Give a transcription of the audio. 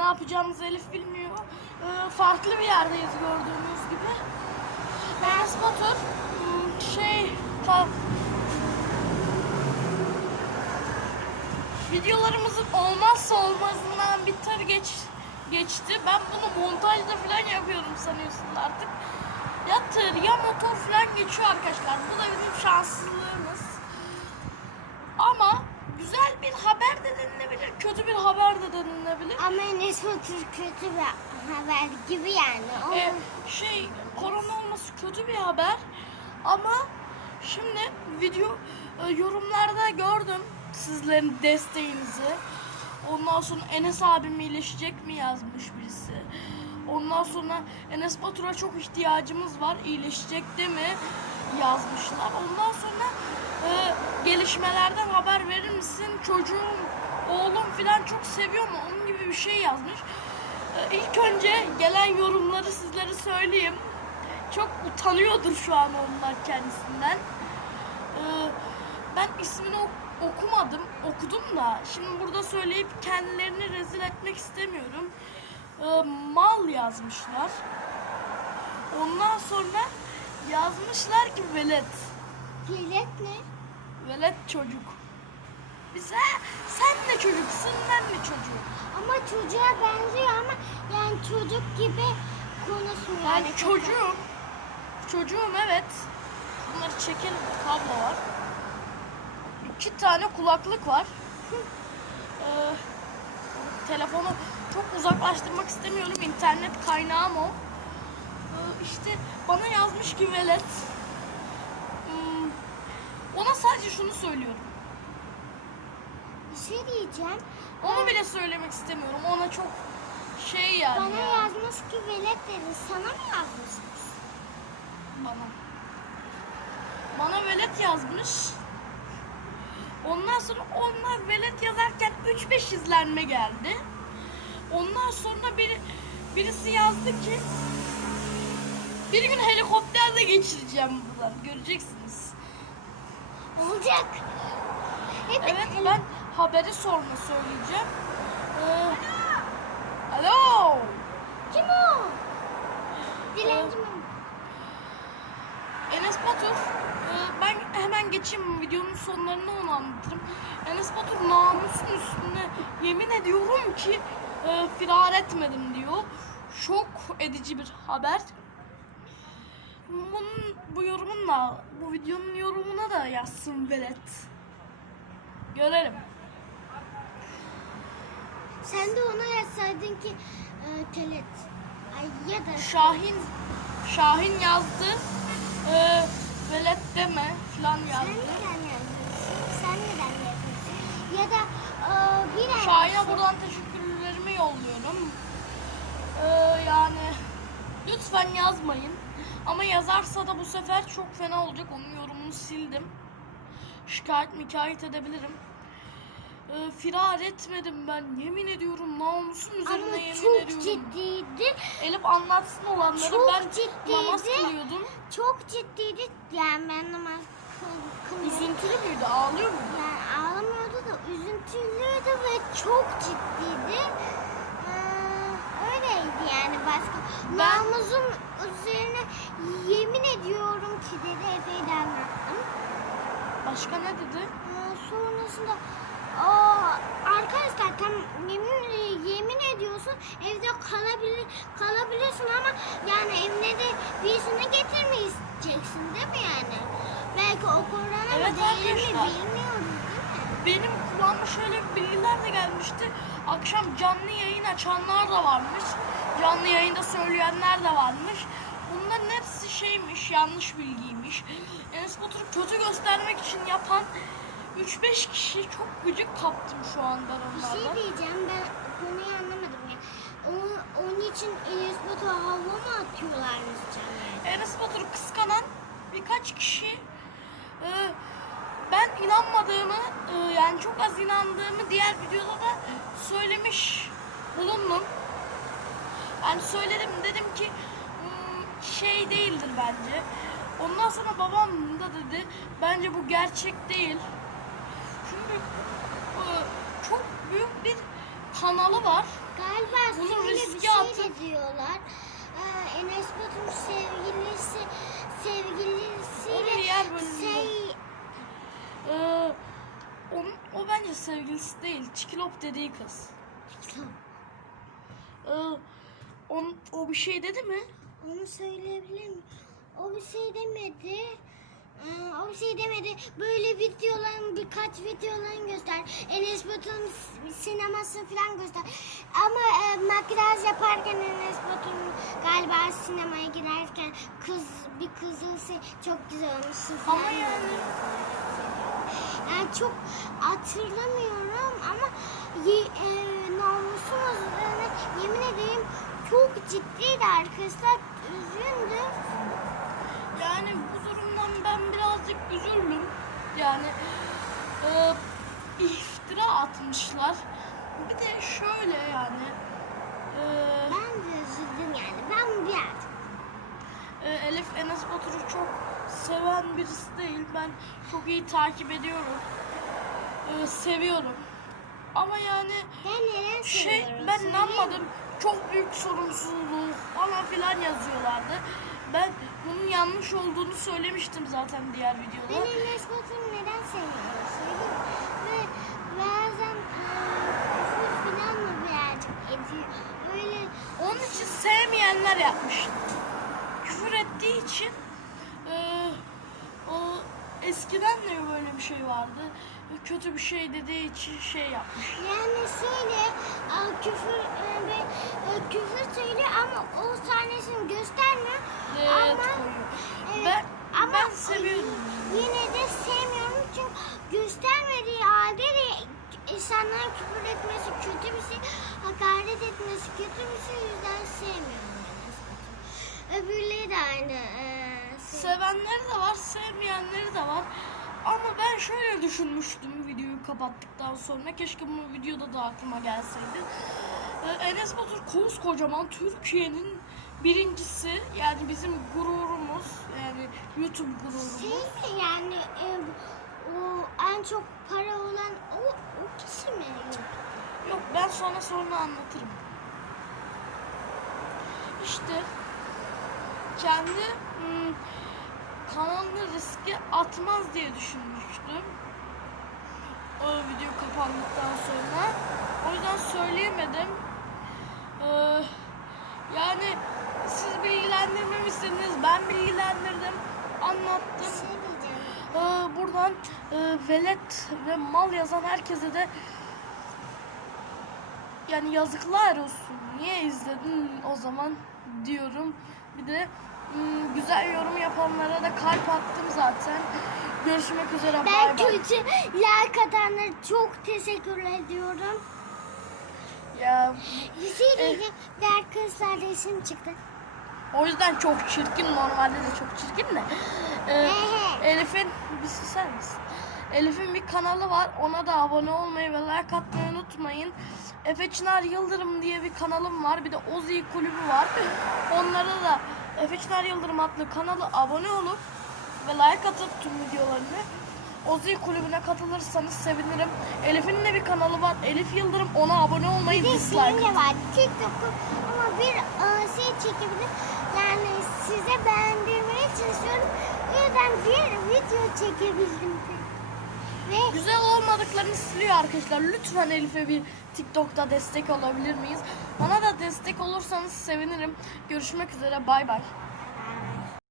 ne yapacağımızı Elif bilmiyor. Ee, farklı bir yerdeyiz gördüğünüz gibi. Enes Batur hmm, şey videolarımızın olmazsa olmazından bir tır geç geçti. Ben bunu montajda falan yapıyorum sanıyorsun artık. Ya tır ya motor falan geçiyor arkadaşlar. Bu da bizim şanssızlığımız. Ama bir haber de denilebilir, kötü bir haber de denilebilir. Ama Enes Batur kötü bir haber gibi yani. Ee, şey korona olması kötü bir haber ama şimdi video e, yorumlarda gördüm sizlerin desteğinizi. Ondan sonra Enes abim iyileşecek mi yazmış birisi. Ondan sonra Enes Batur'a çok ihtiyacımız var iyileşecek değil mi yazmışlar. Ondan sonra e, gelişmelerden haber verir misin? Çocuğum, oğlum falan çok seviyor mu? Onun gibi bir şey yazmış. Ee, İlk önce gelen yorumları sizlere söyleyeyim. Çok utanıyordur şu an onlar kendisinden. Ee, Ben ismini ok- okumadım, okudum da şimdi burada söyleyip kendilerini rezil etmek istemiyorum. Ee, Mal yazmışlar. Ondan sonra yazmışlar ki velet. Filet ne? Velet çocuk. Bize sen de çocuksun ben de çocuğum. Ama çocuğa benziyor ama yani çocuk gibi konuşmuyor. Yani çocuğum. Çocuğum evet. Bunları çekelim. Kablo var. İki tane kulaklık var. Ee, telefonu çok uzaklaştırmak istemiyorum. İnternet kaynağım o. Ee, işte bana yazmış ki velet. Ona sadece şunu söylüyorum. Bir şey diyeceğim. Onu bile söylemek istemiyorum. Ona çok şey yani. Bana ya. yazmış ki velet dedi. Sana mı yazmış? Bana. Bana velet yazmış. Ondan sonra onlar velet yazarken 3-5 izlenme geldi. Ondan sonra biri, birisi yazdı ki bir gün helikopterle geçireceğim buradan. Göreceksiniz. Olacak. Hep Evet ben haberi sonra söyleyeceğim. Ee, alo. Kim o? Dilenci mi? Enes Batur, e, ben hemen geçeyim videonun sonlarını onu anlatırım. Enes Batur namusun üstüne yemin ediyorum ki e, firar etmedim diyor. Şok edici bir haber. Bunun, bu yorumunla, bu videonun yorumuna da yazsın velet. Görelim. Sen de ona yazsaydın ki e, telet. Ay ya da Şahin, Şahin yazdı. E, velet deme falan sen yazdı. neden yazıyorsun? Sen neden yazıyorsun? Ya da e, bir Şahin'e buradan teşekkürlerimi yolluyorum. Ee, yani lütfen yazmayın. Ama yazarsa da bu sefer çok fena olacak. Onun yorumunu sildim. Şikayet mikayet edebilirim. Ee, firar etmedim ben. Yemin ediyorum namusum üzerine Ama yemin çok ediyorum. ciddiydi. Elif anlatsın olanları. Çok ben ciddiydi. namaz kılıyordum. Çok ciddiydi. Yani ben namaz kıl- kılıyorum. Üzüntülü müydü? Ağlıyor muydu? Yani ağlamıyordu da üzüntülüydü ve çok ciddiydi. Yani başka. Ben- Namusum üzerine yemin ediyorum ki dedi Efe'yi anlattım. Başka ne dedi? Ee, sonrasında Aa, arkadaşlar tam yemin, yemin ediyorsun evde kalabilir kalabilirsin ama yani evine de birisini getirmeyeceksin değil mi yani? Belki o korona Evet mı değil mi arkadaşlar. Benim kulağıma şöyle bilgiler de gelmişti. Akşam canlı yayın açanlar da varmış. Canlı yayında söyleyenler de varmış. Bunların hepsi şeymiş, yanlış bilgiymiş. Enes Batur'u kötü göstermek için yapan 3-5 kişi çok gıcık kaptım şu anda Bir şey onlardan. diyeceğim ben konuyu anlamadım ya. Onun, onun için Enes Batur'a hava mı atıyorlarmış canım? Enes Batur'u kıskanan birkaç kişi e, ben inanmadığımı e, yani çok az inandığımı diğer videoda da söylemiş bulundum. Yani söyledim dedim ki "Hmm, şey değildir bence. Ondan sonra babam da dedi bence bu gerçek değil. Çünkü e, çok büyük bir kanalı var. Galiba Bunu şöyle bir riske şey atıp- diyorlar. Ee, Enes Batur'un sevgilisi sevgilisiyle Onu yer bölümünde. şey Ee, onun, o bence sevgilisi değil. Çikilop dediği kız. Ee, on, o bir şey dedi mi? Onu söyleyebilir miyim? O bir şey demedi. Ee, o bir şey demedi. Böyle videoların birkaç videolarını göster. Enes Batur'un sinemasını falan göster. Ama e, makyaj yaparken Enes Batur'un galiba sinemaya girerken kız bir kızın se- çok güzel falan. Ama. Yani çok hatırlamıyorum ama ye, e, namusum üzerine yemin ederim çok ciddiydi arkadaşlar. Üzüldü. Yani bu durumdan ben birazcık üzüldüm. Yani e, iftira atmışlar. Bir de şöyle yani e, Ben de üzüldüm yani. Ben biraz. e, Elif Enes Batur'u çok seven birisi değil. Ben çok iyi takip ediyorum. E, seviyorum. Ama yani Ben şey ben inanmadım. Çok büyük sorumsuzluğu falan filan yazıyorlardı. Ben bunun yanlış olduğunu söylemiştim zaten diğer Ben videoda. Enes Batur'u neden seviyorum? Söyleyeyim? Ve bazen küfür falan mı birazcık ediyor? Öyle Onun için sevmeyenler yapmış. Küfür ettiği için eskiden de böyle bir şey vardı. Kötü bir şey dediği için şey yapmış. Yani şöyle küfür e, e, küfür söylüyor ama o sahnesini göstermiyor. Evet, ama koyuyor. e, Ben- ama ben seviyorum. Yine de sevmiyorum çünkü göstermediği halde de insanlara küfür etmesi kötü bir şey, hakaret etmesi kötü bir şey yüzden sevmiyorum. Öbürleri de aynı. E, sev- Sevenleri de var, sevmeyenleri de var. Ama ben şöyle düşünmüştüm videoyu kapattıktan sonra. Keşke bu videoda da aklıma gelseydi. Ee, Enes Batur koskocaman Türkiye'nin birincisi. Yani bizim gururumuz. Yani YouTube gururumuz. Şey mi yani e, o en çok para olan o, o kişi mi? Yok. Yok ben sonra sonra anlatırım. İşte kendi hmm, kanalını riske atmaz diye düşünmüştüm. O video kapandıktan sonra. O yüzden söyleyemedim. Ee, yani siz bilgilendirmemi istediniz. Ben bilgilendirdim. Anlattım. şey. Ee, buradan e, velet ve mal yazan herkese de yani yazıklar olsun. Niye izledin o zaman diyorum. Bir de güzel yorum yapanlara da kalp attım zaten. Görüşmek üzere. Ben Bay bay. kötü like atanlara çok teşekkür ediyorum. Ya Bir şey diyeceğim. Bir arkadaşlar resim çıktı. o yüzden çok çirkin. Normalde de çok çirkin de. Ee. Elif'in bir susar mısın? Elif'in bir kanalı var. Ona da abone olmayı ve like atmayı unutmayın. Efe Çınar Yıldırım diye bir kanalım var. Bir de Ozi kulübü var. Onlara da Efe Çınar Yıldırım adlı kanalı abone olup ve like atıp tüm videolarını Ozi kulübüne katılırsanız sevinirim. Elif'in de bir kanalı var. Elif Yıldırım ona abone olmayı Bir de dislike atın. var. TikTok'u ama bir e, şey çekebilir. Yani size beğendirmeye çalışıyorum. O yüzden bir video çekebildim. Ve Güzel olmadıklarını siliyor arkadaşlar. Lütfen Elif'e bir TikTok'ta destek olabilir miyiz? Bana da destek olursanız sevinirim. Görüşmek üzere. Bay bay.